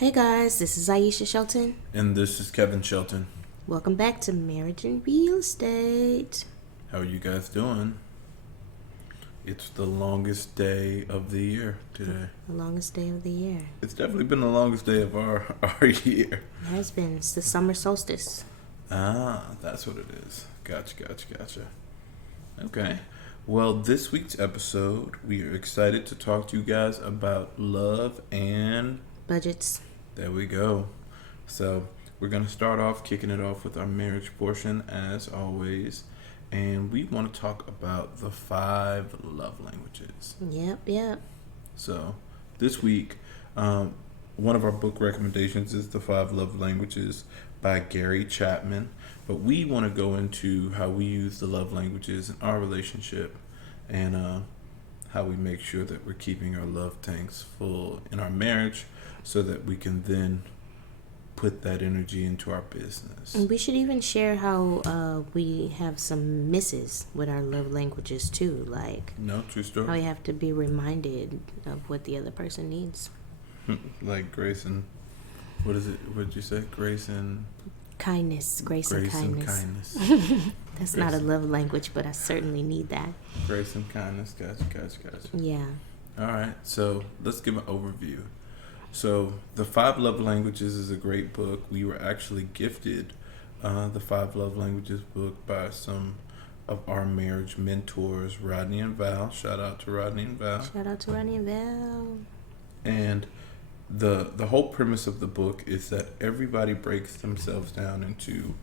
Hey guys, this is Aisha Shelton. And this is Kevin Shelton. Welcome back to Marriage and Real Estate. How are you guys doing? It's the longest day of the year today. The longest day of the year. It's definitely been the longest day of our year. It has been. It's the summer solstice. Ah, that's what it is. Gotcha. Okay. Well, this week's episode, we are excited to talk to you guys about love and... Budgets. There we go. So, we're going to start off kicking it off with our marriage portion, as always. And we want to talk about the 5 love languages. Yep. So, this week, one of our book recommendations is The 5 Love Languages by Gary Chapman. But we want to go into how we use the love languages in our relationship and how we make sure that we're keeping our love tanks full in our marriage so that we can then put that energy into our business. And we should even share how we have some misses with our love languages too. Like, no, true story. how we have to be reminded of what the other person needs. Like grace and, what is it? What did you say? Grace and... Kindness. Grace and kindness. That's Grace not a love language, but I certainly need that. Grace and kindness. Gotcha. Yeah. All right. So let's give an overview. So The 5 Love Languages is a great book. We were actually gifted the 5 Love Languages book by some of our marriage mentors, Rodney and Val. Shout out to Rodney and Val. And the whole premise of the book is that everybody breaks themselves down into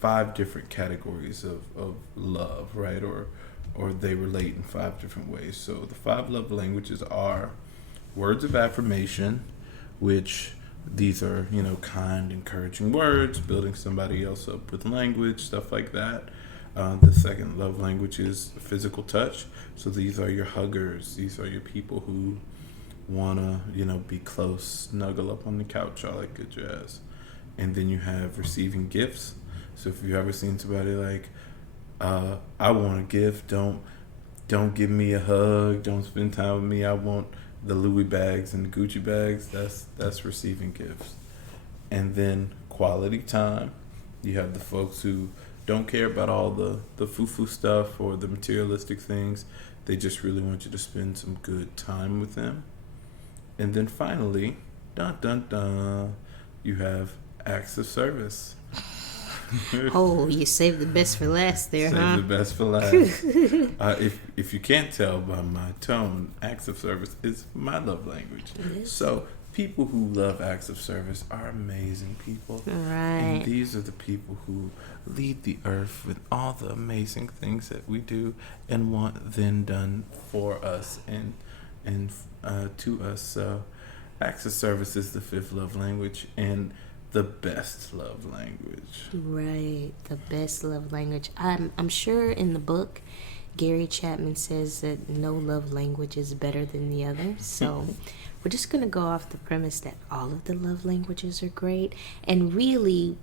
5 different categories of love, right? Or they relate in 5 different ways. So the 5 love languages are words of affirmation, which these are, kind, encouraging words, building somebody else up with language, stuff like that. The second love language is physical touch. So these are your huggers. These are your people who want to, be close, snuggle up on the couch, all that good jazz. And then you have receiving gifts. So if you've ever seen somebody like, I want a gift, don't give me a hug, don't spend time with me, I want the Louis bags and the Gucci bags, that's receiving gifts. And then quality time. You have the folks who don't care about all the foo-foo stuff or the materialistic things. They just really want you to spend some good time with them. And then finally, dun dun dun, you have acts of service. Oh, you saved the best for last there, huh? Save the best for last. If you can't tell by my tone, acts of service is my love language. So people who love acts of service are amazing people. Right. And these are the people who lead the earth with all the amazing things that we do and want then done for us and to us. So acts of service is the 5th love language and the best love language. Right, the best love language. I'm sure in the book, Gary Chapman says that no love language is better than the other. So we're just going to go off the premise that all of the love languages are great. And really,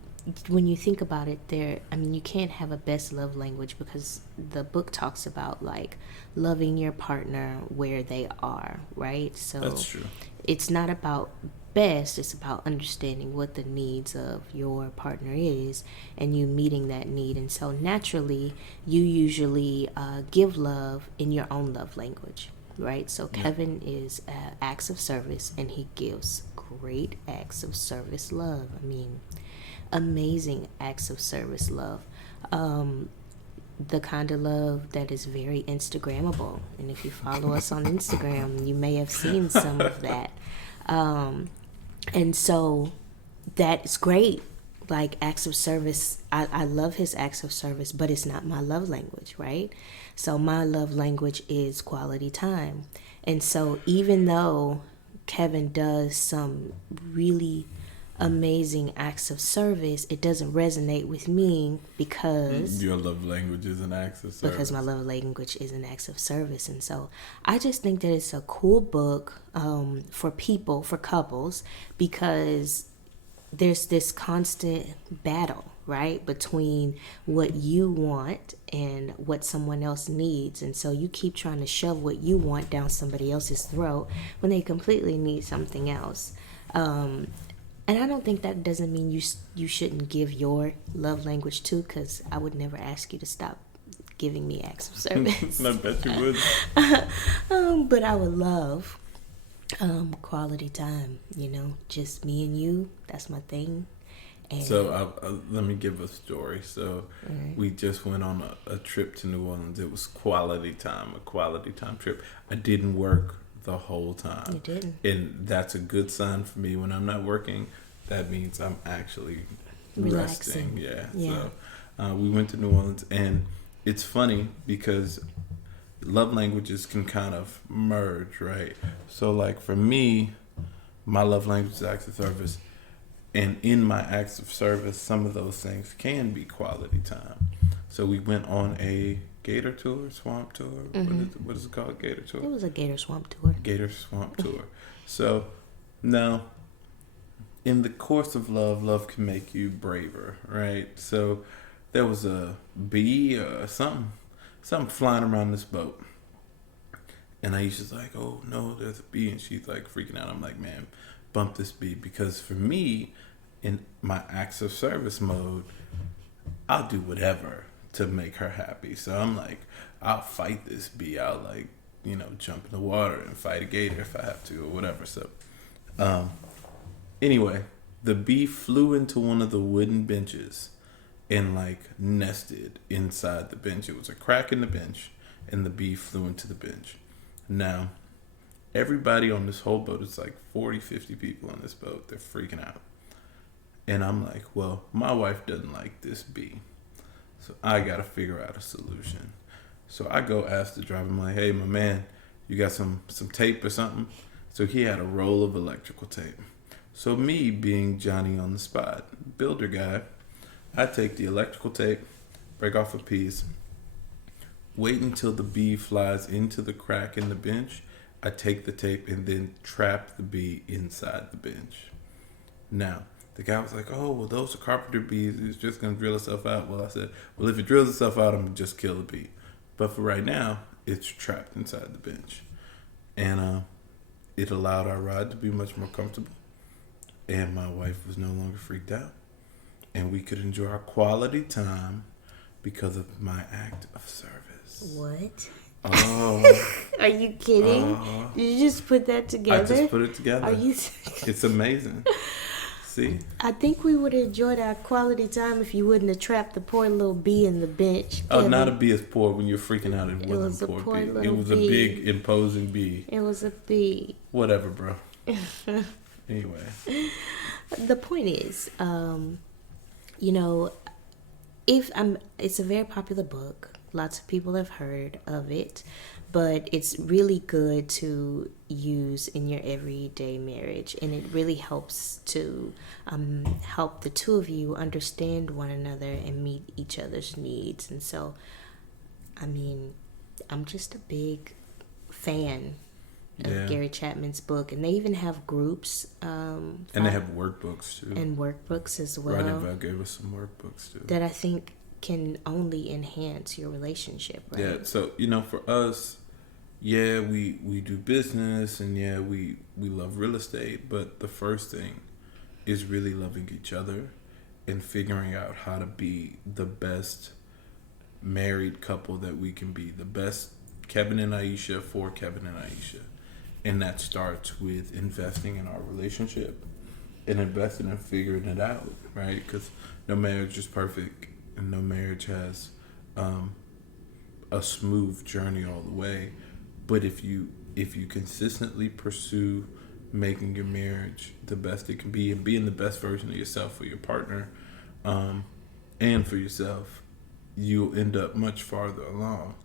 when you think about it, you can't have a best love language because the book talks about like loving your partner where they are, right? So that's true. It's not about best, it's about understanding what the needs of your partner is and you meeting that need. And so naturally you usually give love in your own love language, right? So Kevin is acts of service and he gives great acts of service love. Amazing acts of service love. The kind of love that is very Instagrammable. And if you follow us on Instagram, you may have seen some of that. And so that is great. Like acts of service, I love his acts of service, but it's not my love language, right? So my love language is quality time. And so even though Kevin does some really amazing acts of service, it doesn't resonate with me because your love language is an acts of service. Because my love language is an acts of service. And so I just think that it's a cool book for people, for couples, because there's this constant battle, right, between what you want and what someone else needs. And so you keep trying to shove what you want down somebody else's throat when they completely need something else. And I don't think that doesn't mean you shouldn't give your love language too, because I would never ask you to stop giving me acts of service. I bet you would. But I would love quality time, just me and you. That's my thing. And So let me give a story. So we just went on a trip to New Orleans. It was quality time, a quality time trip. I didn't work the whole time. You didn't. And that's a good sign for me. When I'm not working, that means I'm actually Relaxing. resting. Yeah. Yeah. So we went to New Orleans, and it's funny because love languages can kind of merge, right? So like for me, my love language is acts of service. And in my acts of service, some of those things can be quality time. So we went on a gator tour, swamp tour. What is it called? Gator tour? It was a gator swamp tour. Gator swamp tour. So now, in the course of love, love can make you braver, right? So there was a bee or something flying around this boat. And Aisha's like, oh no, there's a bee. And she's like freaking out. I'm like, man, bump this bee. Because for me, in my acts of service mode, I'll do whatever to make her happy. So I'm like, I'll fight this bee. I'll jump in the water and fight a gator if I have to or whatever. So anyway, the bee flew into one of the wooden benches and nested inside the bench. It was a crack in the bench and the bee flew into the bench. Now, everybody on this whole boat, it's like 40, 50 people on this boat. They're freaking out. And I'm like, well, my wife doesn't like this bee. So I got to figure out a solution. So I go ask the driver, I'm like, hey, my man, you got some tape or something? So he had a roll of electrical tape. So me being Johnny on the spot, builder guy, I take the electrical tape, break off a piece, wait until the bee flies into the crack in the bench. I take the tape and then trap the bee inside the bench. Now, the guy was like, oh, well, those are carpenter bees. It's just going to drill itself out. Well, I said, well, if it drills itself out, I'm going to just kill the bee. But for right now, it's trapped inside the bench. And it allowed our ride to be much more comfortable. And my wife was no longer freaked out. And we could enjoy our quality time because of my act of service. What? Oh. Are you kidding? Did you just put that together? I just put it together. Are you? It's amazing. See? I think we would have enjoyed our quality time if you wouldn't have trapped the poor little bee in the bench. Oh, not a bee is poor. When you're freaking out, it wasn't was a a poor poor bee. little It was bee. a big, imposing bee. It was a bee. Whatever, bro. Anyway. The point is, it's a very popular book. Lots of people have heard of it, but it's really good to use in your everyday marriage, and it really helps to help the two of you understand one another and meet each other's needs. And so, I'm just a big fan of Gary Chapman's book, and they even have groups. And they have workbooks too. And workbooks as well. Right, gave us some workbooks too. That I think can only enhance your relationship, right? Yeah, so, for us, we do business and we love real estate, but the first thing is really loving each other and figuring out how to be the best married couple that we can be, the best Kevin and Aisha for Kevin and Aisha. And that starts with investing in our relationship and investing in figuring it out, right? Because no marriage is perfect and no marriage has a smooth journey all the way. But if you consistently pursue making your marriage the best it can be and being the best version of yourself for your partner and for yourself, you'll end up much farther along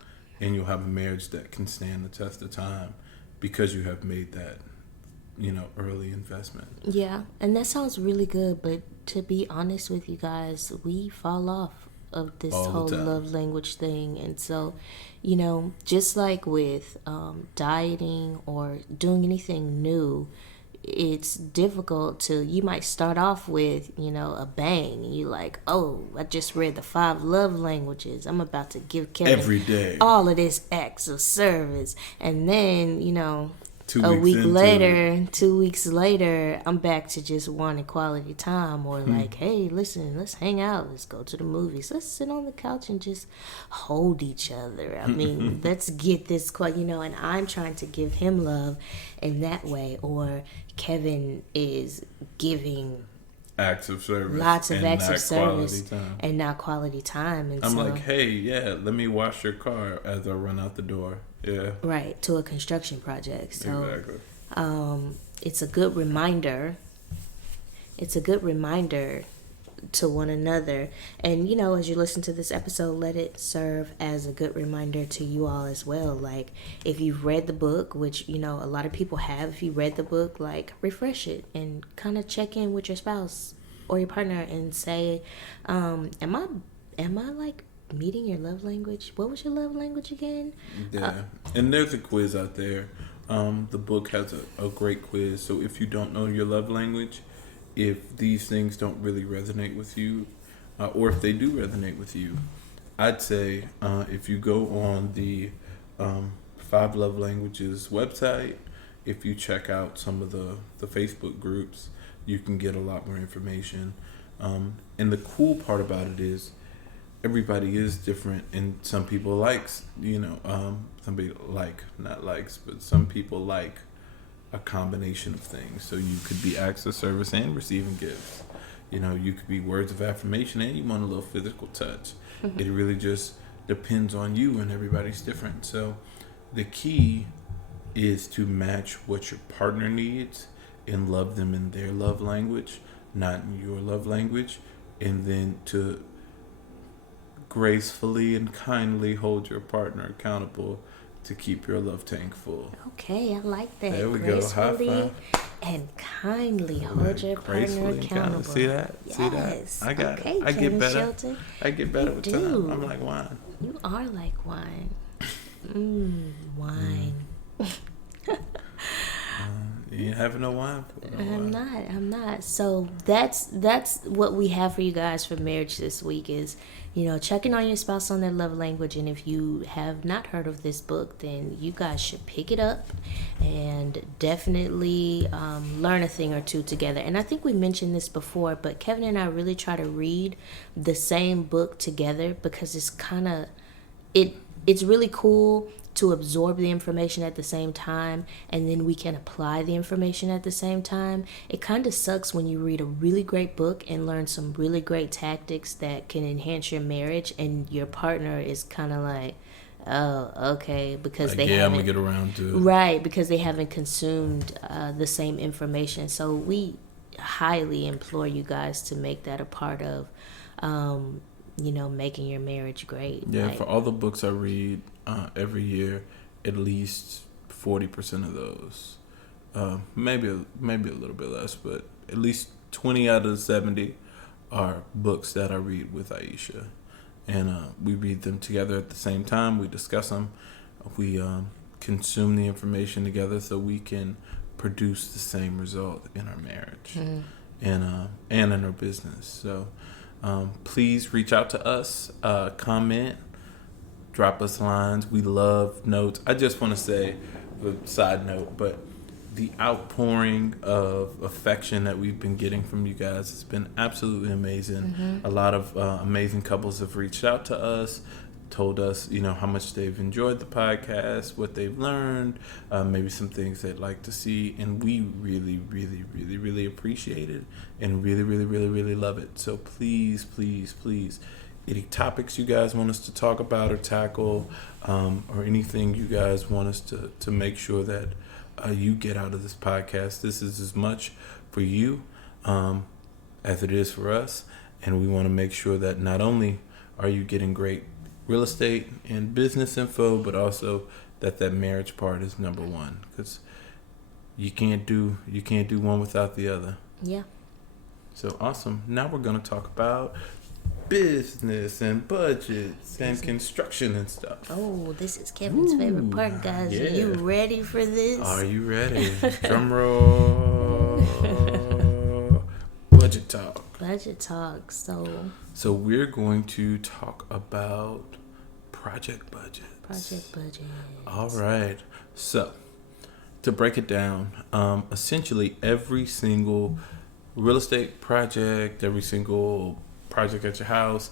and you'll have a marriage that can stand the test of time because you have made that, early investment. Yeah, and that sounds really good, but to be honest with you guys, we fall off of this whole love language thing. And so, just like with dieting or doing anything new, it's difficult to, you might start off with, a bang, and you like, oh, I just read the 5 love languages, I'm about to give Kevin every day, all of this acts of service, and then 2 weeks later, I'm back to just wanting quality time, or like, hey, listen, let's hang out, let's go to the movies, let's sit on the couch and just hold each other. I mean, let's get this and I'm trying to give him love in that way, or Kevin is giving acts of service, lots of acts of service and not quality time. And I'm like, hey, yeah, let me wash your car as I run out the door. Yeah, right, to a construction project. So exactly. It's a good reminder. It's a good reminder to one another. And, as you listen to this episode, let it serve as a good reminder to you all as well. Like, if you've read the book, which, a lot of people have, if you read the book, like, refresh it and kind of check in with your spouse or your partner and say, am I like meeting your love language? What was your love language again? Yeah, and there's a quiz out there. The book has a great quiz. So if you don't know your love language, if these things don't really resonate with you, or if they do resonate with you, I'd say if you go on the 5 Love Languages website, if you check out some of the Facebook groups, you can get a lot more information. And the cool part about it is everybody is different, and some people likes, some people some people like a combination of things. So you could be acts of service and receiving gifts. You could be words of affirmation and you want a little physical touch. Mm-hmm. It really just depends on you, and everybody's different. So the key is to match what your partner needs and love them in their love language, not in your love language, and then to gracefully and kindly hold your partner accountable to keep your love tank full. Okay, I like that. There we go. High five. And kindly hold your partner accountable. See that? Yes. See that? I got it. I get better. Shelton. I get better with time. I'm like wine. You are like wine. Wine. You ain't having no wine? I'm not. So that's what we have for you guys for marriage this week is, checking on your spouse on their love language. And if you have not heard of this book, then you guys should pick it up and definitely learn a thing or two together. And I think we mentioned this before, but Kevin and I really try to read the same book together because it's kind of, it's really cool to absorb the information at the same time, and then we can apply the information at the same time. It kind of sucks when you read a really great book and learn some really great tactics that can enhance your marriage, and your partner is kind of like, oh, okay, because like, they haven't, I'm gonna get around to it. Right, because they haven't consumed the same information. So we highly implore you guys to make that a part of making your marriage great. Yeah, for all the books I read every year, at least 40% of those, maybe a little bit less, but at least 20 out of 70 are books that I read with Aisha, and we read them together at the same time. We discuss them. We consume the information together so we can produce the same result in our marriage and in our business. So please reach out to us, comment, drop us lines. We love notes. I just want to say, a side note, but the outpouring of affection that we've been getting from you guys has been absolutely amazing. A lot of amazing couples have reached out to us, told us, how much they've enjoyed the podcast, what they've learned, maybe some things they'd like to see, and we really, really, really, really appreciate it and really, really, really, really love it. So please, please, please, any topics you guys want us to talk about or tackle, or anything you guys want us to make sure that you get out of this podcast. This is as much for you as it is for us, and we want to make sure that not only are you getting great real estate and business info, but also that marriage part is number one, because you can't do one without the other. Yeah. So awesome. Now we're going to talk about business and budgets and construction and stuff. Oh, this is Kevin's favorite part, guys. Yeah. Are you ready for this? Are you ready? Drum roll. budget talk. Budget talk. So we're going to talk about project budgets. Project budget. All right. So to break it down, essentially every single real estate project, every single project at your house,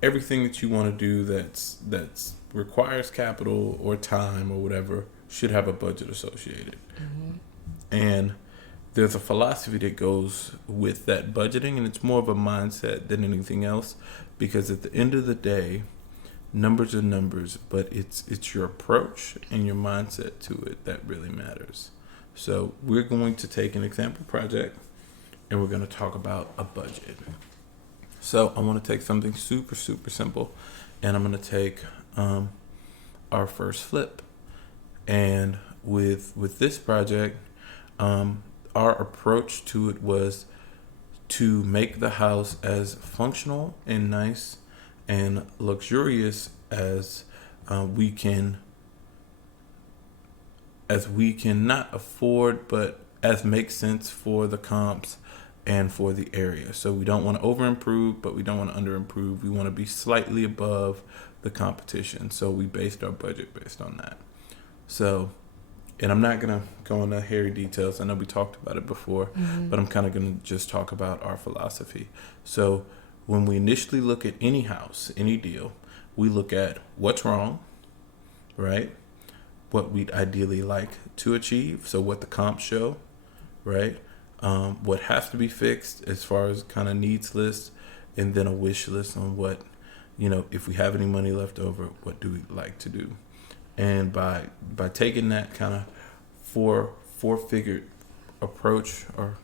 everything that you want to do that's requires capital or time or whatever should have a budget associated. Mm-hmm. And there's a philosophy that goes with that budgeting, and it's more of a mindset than anything else, because at the end of the day, numbers are numbers, but it's your approach and your mindset to it that really matters. So we're going to take an example project and we're going to talk about a budget. So I want to take something super, super simple, and I'm going to take our first flip. And with this project, our approach to it was to make the house as functional and nice and luxurious as we can not afford, but as makes sense for the comps and for the area. So we don't want to over improve, but we don't want to under improve. We want to be slightly above the competition. So we based our budget based on that. So, and I'm not going to go into hairy details. I know we talked about it before, but I'm kind of going to just talk about our philosophy. So when we initially look at any house, any deal, we look at what's wrong, right? What we'd ideally like to achieve. So what the comps show, right? What has to be fixed as far as kind of needs list, and then a wish list on what, if we have any money left over, what do we like to do? And by taking that kind of four-figure approach or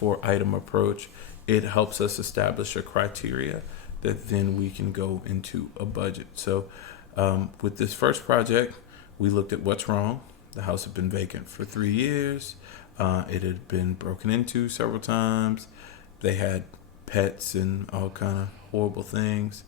4-item approach, it helps us establish a criteria that then we can go into a budget. So with this first project, we looked at what's wrong. The house had been vacant for 3 years. It had been broken into several times. They had pets and all kind of horrible things.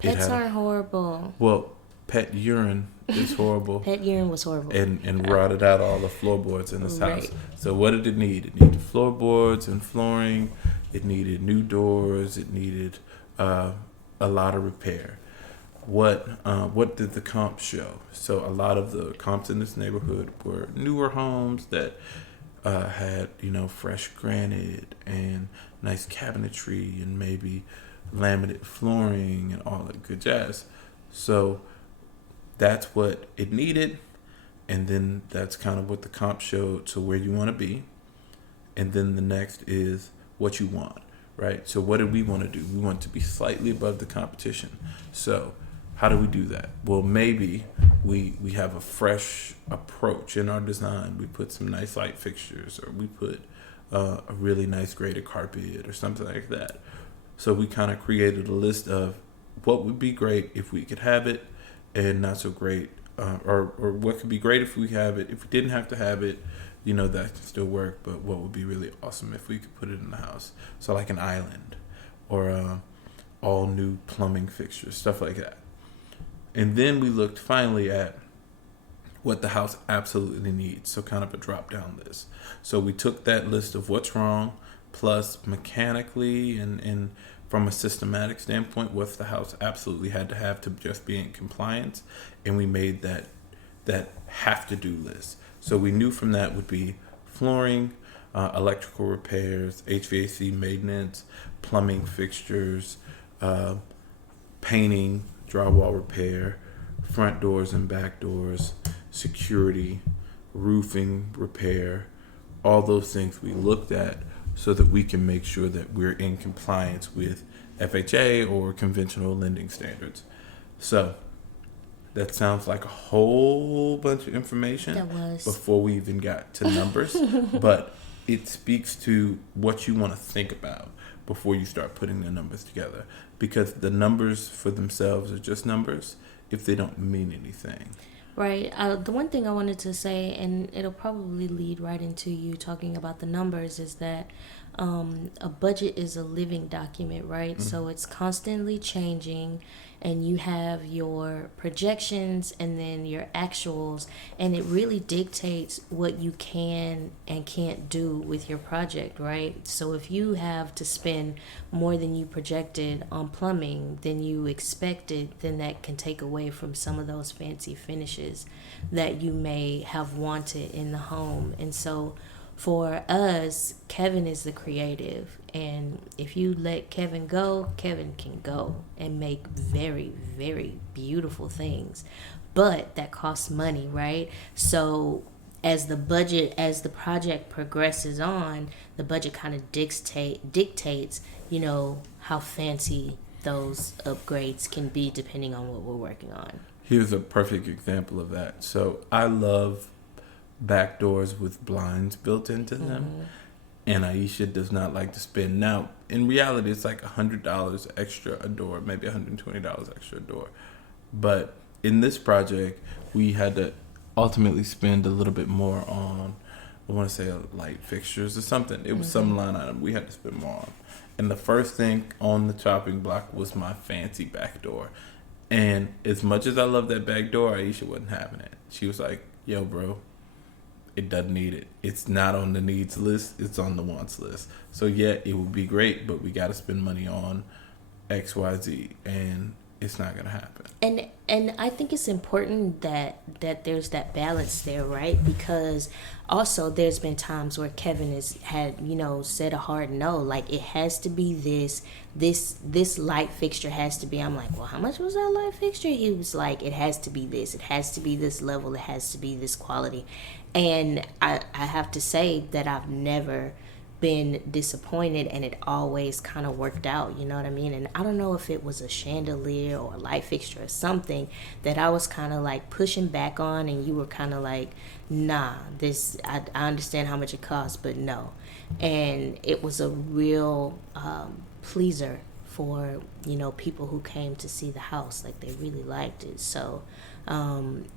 Pets aren't horrible. Well, pet urine is horrible. Pet urine was horrible. And rotted out all the floorboards in this house. Right. So what did it need? It needed floorboards and flooring. It needed new doors. It needed a lot of repair. What did the comps show? So a lot of the comps in this neighborhood were newer homes that had fresh granite and nice cabinetry and maybe laminate flooring and all that good jazz. So that's what it needed, and then that's kind of what the comp showed to where you want to be. And then the next is what you want, right? So what do we want to do? We want to be slightly above the competition. So how do we do that? Well, maybe we have a fresh approach in our design. We put some nice light fixtures, or we put a really nice graded carpet or something like that. So we kind of created a list of what would be great if we could have it, and not so great, or what could be great if we have it. If we didn't have to have it, that can still work, but what would be really awesome if we could put it in the house. So like an island, or all new plumbing fixtures, stuff like that. And then we looked finally at what the house absolutely needs. So kind of a drop down list. So we took that list of what's wrong, plus mechanically and from a systematic standpoint, what the house absolutely had to have to just be in compliance. And we made that have to do list. So we knew from that would be flooring, electrical repairs, HVAC maintenance, plumbing fixtures, painting, drywall repair, front doors and back doors, security, roofing repair, all those things we looked at so that we can make sure that we're in compliance with FHA or conventional lending standards. So that sounds like a whole bunch of information before we even got to numbers, but it speaks to what you want to think about before you start putting the numbers together, because the numbers for themselves are just numbers if they don't mean anything. Right. The one thing I wanted to say, and it'll probably lead right into you talking about the numbers, is that a budget is a living document, right? So it's constantly changing, and you have your projections and then your actuals, and it really dictates what you can and can't do with your project, right? So if you have to spend more than you projected on plumbing than you expected, then that can take away from some of those fancy finishes that you may have wanted in the home. And so for us, Kevin is the creative, and if you let Kevin go, Kevin can go and make very, very beautiful things. But that costs money, right? So as the project progresses on, the budget kind of dictates, how fancy those upgrades can be depending on what we're working on. Here's a perfect example of that. So I love back doors with blinds built into them, and Aisha does not like to spend. Now, in reality, it's like $100 extra a door, maybe $120 extra a door. But in this project, we had to ultimately spend a little bit more on, I want to say, light fixtures or something. It was some line item we had to spend more on. And the first thing on the chopping block was my fancy back door. And as much as I love that back door, Aisha wasn't having it. She was like, yo, bro, it doesn't need it. It's not on the needs list. It's on the wants list. So yeah, it would be great, but we got to spend money on X, Y, Z, and it's not gonna happen. And I think it's important that there's that balance there, right? Because also there's been times where Kevin has had said a hard no, like it has to be this light fixture has to be. I'm like, well, how much was that light fixture? He was like, it has to be this. It has to be this level. It has to be this quality. And I have to say that I've never been disappointed, and it always kind of worked out, you know what I mean? And I don't know if it was a chandelier or a light fixture or something that I was kind of like pushing back on, and you were kind of like, nah, this I understand how much it costs, but no. And it was a real pleaser for people who came to see the house. Like, they really liked it. So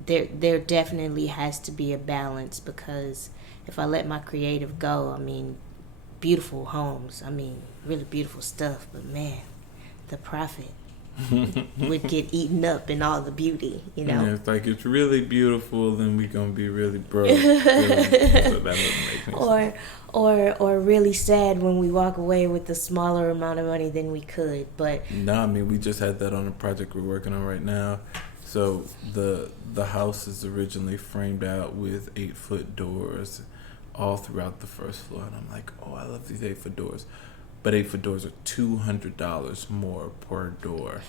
there definitely has to be a balance, because if I let my creative go, I mean, beautiful homes, I mean, really beautiful stuff, but man, the profit would get eaten up in all the beauty, Yeah, it's like, it's really beautiful, then we gonna be really broke. So that doesn't make any sense. Or really sad when we walk away with a smaller amount of money than we could. But no, I mean, we just had that on a project we're working on right now. So the house is originally framed out with 8-foot doors all throughout the first floor, and I'm like, oh, I love these 8-foot doors, but 8-foot doors are $200 more per door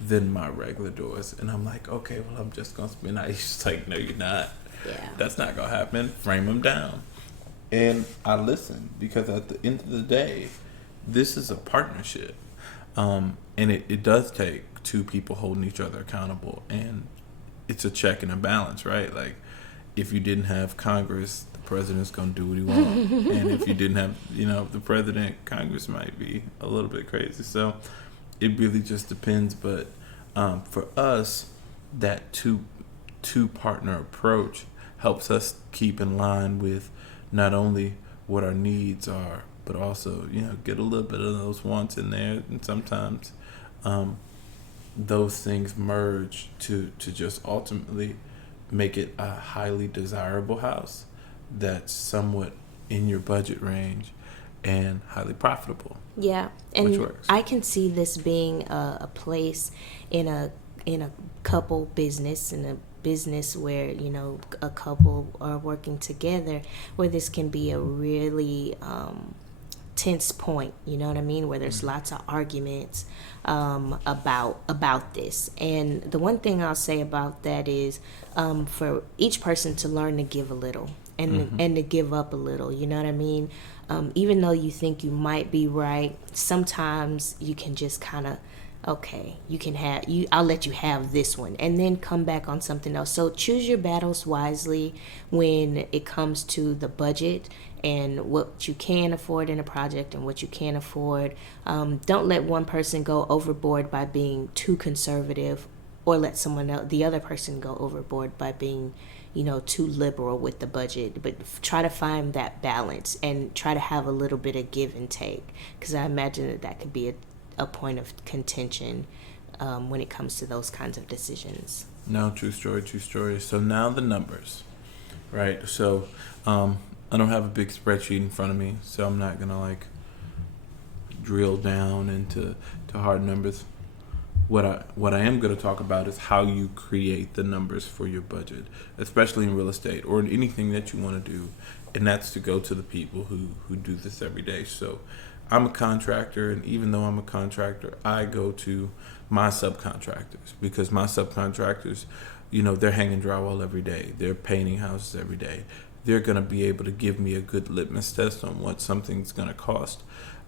than my regular doors, and I'm like, okay, well, I'm just gonna spend. She's like, no, you're not. yeah, That's not gonna happen. Frame them down. And I listen, because at the end of the day, this is a partnership, and it does take two people holding each other accountable, and it's a check and a balance, right? Like, if you didn't have Congress, the president's going to do what he wants. And if you didn't have, the president, Congress might be a little bit crazy. So it really just depends. But for us, that two-partner approach helps us keep in line with not only what our needs are, but also, get a little bit of those wants in there. And sometimes those things merge to just ultimately make it a highly desirable house that's somewhat in your budget range and highly profitable. Yeah, and I can see this being a place in a couple business, in a business where a couple are working together, where this can be a really tense point, you know what I mean, where there's lots of arguments about this. And the one thing I'll say about that is for each person to learn to give a little and to give up a little, you know what I mean? Even though you think you might be right, sometimes you can just kind of, okay, I'll let you have this one and then come back on something else. So choose your battles wisely when it comes to the budget and what you can afford in a project and what you can't afford. Don't let one person go overboard by being too conservative, or let the other person go overboard by being, too liberal with the budget, but try to find that balance and try to have a little bit of give and take, because I imagine that could be a point of contention when it comes to those kinds of decisions. No, true story, true story. So now the numbers, right? So I don't have a big spreadsheet in front of me, so I'm not gonna like drill down into hard numbers. What I am going to talk about is how you create the numbers for your budget, especially in real estate or in anything that you want to do, and that's to go to the people who do this every day. So I'm a contractor, and even though I'm a contractor, I go to my subcontractors, because my subcontractors, they're hanging drywall every day, they're painting houses every day. They're going to be able to give me a good litmus test on what something's going to cost.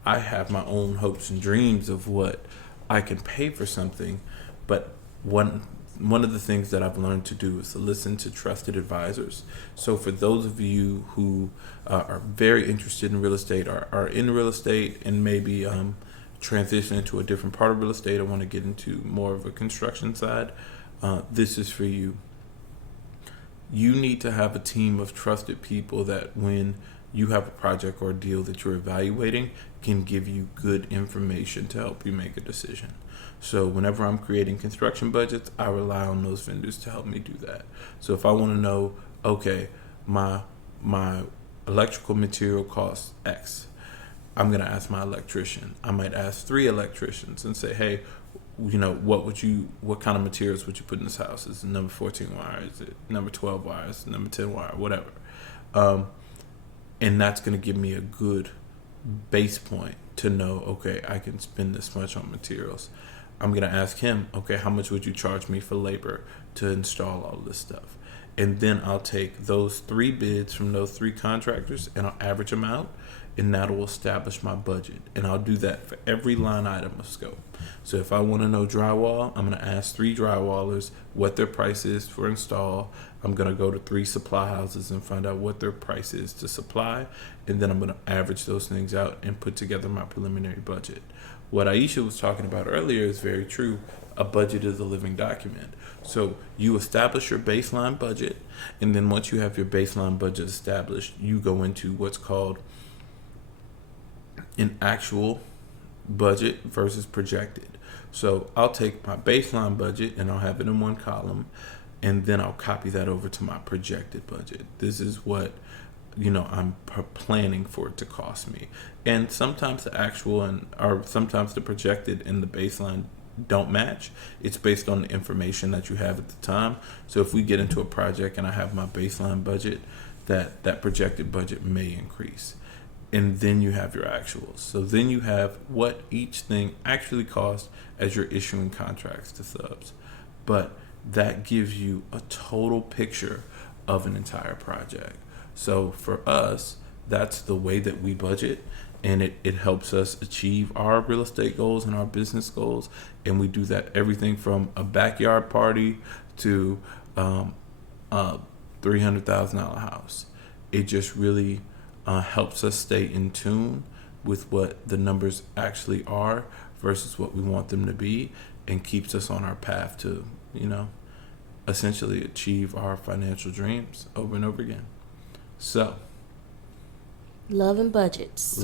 I have my own hopes and dreams of what I can pay for something, but one of the things that I've learned to do is to listen to trusted advisors. So for those of you who are very interested in real estate, are in real estate, and maybe transition into a different part of real estate, I want to get into more of a construction side, this is for you. You need to have a team of trusted people that when you have a project or a deal that you're evaluating, can give you good information to help you make a decision. So whenever I'm creating construction budgets, I rely on those vendors to help me do that. So if I want to know, okay, my electrical material costs X, I'm going to ask my electrician. I might ask 3 electricians and say, hey, what kind of materials would you put in this house? Is it number 14 wire? Is it number 12 wire? Is it number 10 wire? Whatever. And that's going to give me a good base point to know, okay, I can spend this much on materials. I'm going to ask him, okay, how much would you charge me for labor to install all this stuff? And then I'll take those 3 bids from those 3 contractors and I'll average them out, and that will establish my budget. And I'll do that for every line item of scope. So if I want to know drywall, I'm going to ask 3 drywallers what their price is for install. I'm going to go to 3 supply houses and find out what their price is to supply. And then I'm going to average those things out and put together my preliminary budget. What Aisha was talking about earlier is very true. A budget is a living document. So you establish your baseline budget, and then once you have your baseline budget established, you go into what's called an actual budget versus projected. So I'll take my baseline budget and I'll have it in one column, and then I'll copy that over to my projected budget. This is what I'm planning for it to cost me. And sometimes the actual or sometimes the projected and the baseline don't match. It's based on the information that you have at the time. So if we get into a project and I have my baseline budget, that projected budget may increase. And then you have your actuals. So then you have what each thing actually costs as you're issuing contracts to subs. But that gives you a total picture of an entire project. So for us, that's the way that we budget, and it helps us achieve our real estate goals and our business goals. And we do that everything from a backyard party to a $300,000 house. It just really helps us stay in tune with what the numbers actually are versus what we want them to be, and keeps us on our path to, essentially achieve our financial dreams over and over again. So, Love and budgets.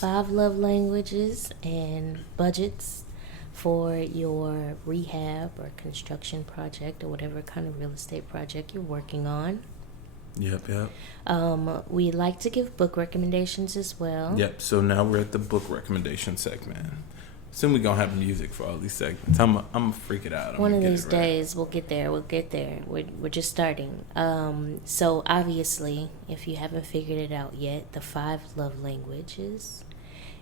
5 love languages and budgets for your rehab or construction project or whatever kind of real estate project you're working on. Yep. We like to give book recommendations as well. Yep. So now we're at the book recommendation segment. Soon we're going to have music for all these segments. I'm going to freak it out. One of these days we'll get there. We're just starting. So obviously, if you haven't figured it out yet, the 5 love languages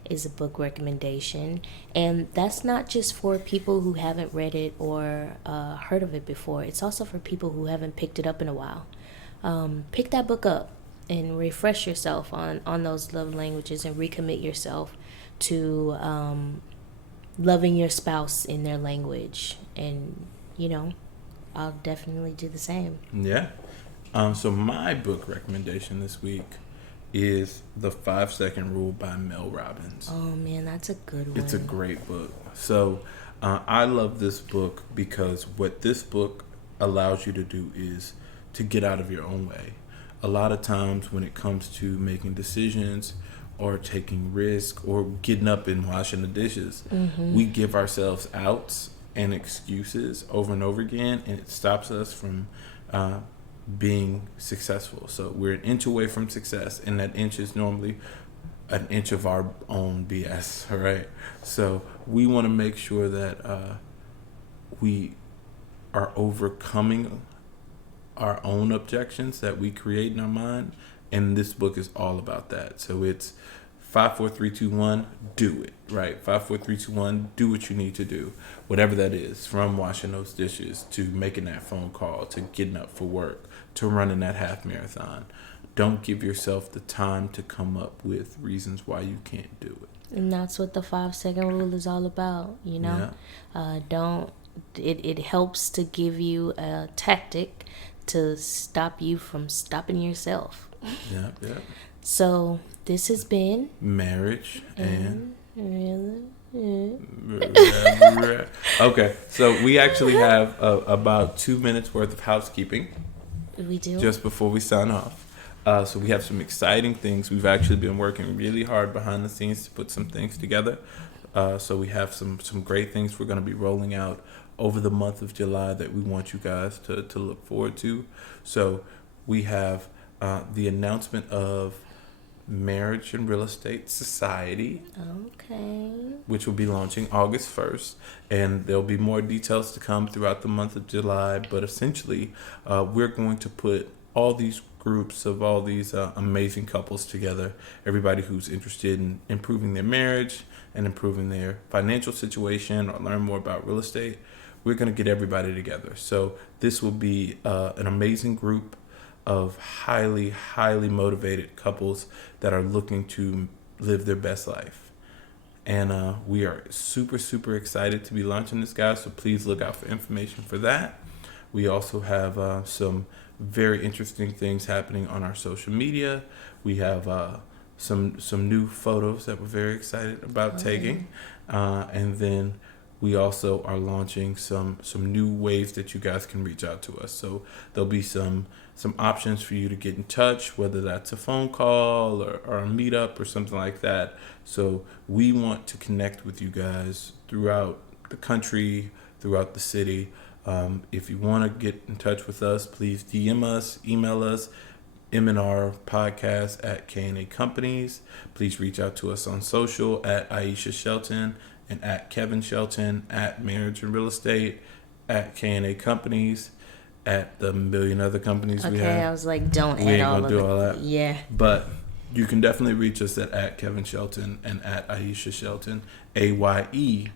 is a book recommendation. And that's not just for people who haven't read it or heard of it before. It's also for people who haven't picked it up in a while. Pick that book up and refresh yourself on those love languages, and recommit yourself to loving your spouse in their language. And I'll definitely do the same. Yeah. So my book recommendation this week is The 5-Second Rule by Mel Robbins. Oh man, that's a good one. It's a great book. So I love this book because what this book allows you to do is to get out of your own way. A lot of times when it comes to making decisions or taking risk or getting up and washing the dishes, we give ourselves outs and excuses over and over again, and it stops us from being successful. So we're an inch away from success, and that inch is normally an inch of our own BS, all right? So we want to make sure that we are overcoming our own objections that we create in our mind, and this book is all about that. So it's 5, 4, 3, 2, 1, do it, right? 5, 4, 3, 2, 1, do what you need to do, whatever that is, from washing those dishes to making that phone call to getting up for work to running that half marathon. Don't give yourself the time to come up with reasons why you can't do it. And that's what the 5-second rule is all about, you know? It helps to give you a tactic to stop you from stopping yourself. Yeah. So this has been Marriage and really. Okay, so we actually have about 2 minutes worth of housekeeping We do. just before we sign off. So we have some exciting things. We've actually been working really hard behind the scenes to put some things together. So we have some great things we're going to be rolling out over the month of July that we want you guys to look forward to. So we have the announcement of Marriage and Real Estate Society, Okay. which will be launching August 1st. And there'll be more details to come throughout the month of July. But essentially, we're going to put all these groups of all these amazing couples together, everybody who's interested in improving their marriage and improving their financial situation or learn more about real estate. We're going to get everybody together. So this will be an amazing group of highly, highly motivated couples that are looking to live their best life. And we are super, super excited to be launching this, guys. So please look out for information for that. We also have some very interesting things happening on our social media. We have some new photos that we're very excited about taking. And then we also are launching some new ways that you guys can reach out to us. So there'll be some options for you to get in touch, whether that's a phone call or a meetup or something like that. So we want to connect with you guys throughout the country, throughout the city. If you want to get in touch with us, please DM us, email us, MNR podcast at K&A Companies. Please reach out to us on social at Aisha Shelton and at Kevin Shelton, at Marriage and Real Estate, at K&A Companies, at the million other companies we have. Okay, I was like, don't We add ain't all gonna of do it. all that. Yeah. But you can definitely reach us at Kevin Shelton and at Aisha Shelton, AYESHA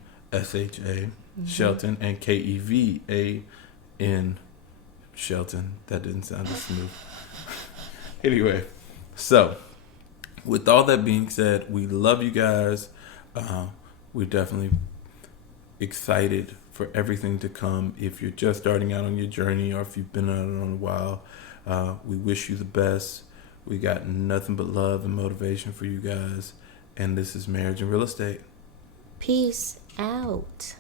Shelton, and KEVAN Shelton. That didn't sound as smooth. Anyway, so with all that being said, we love you guys. We're definitely excited for everything to come. If you're just starting out on your journey or if you've been on it a while, we wish you the best. We got nothing but love and motivation for you guys. And this is Marriage and Real Estate. Peace out.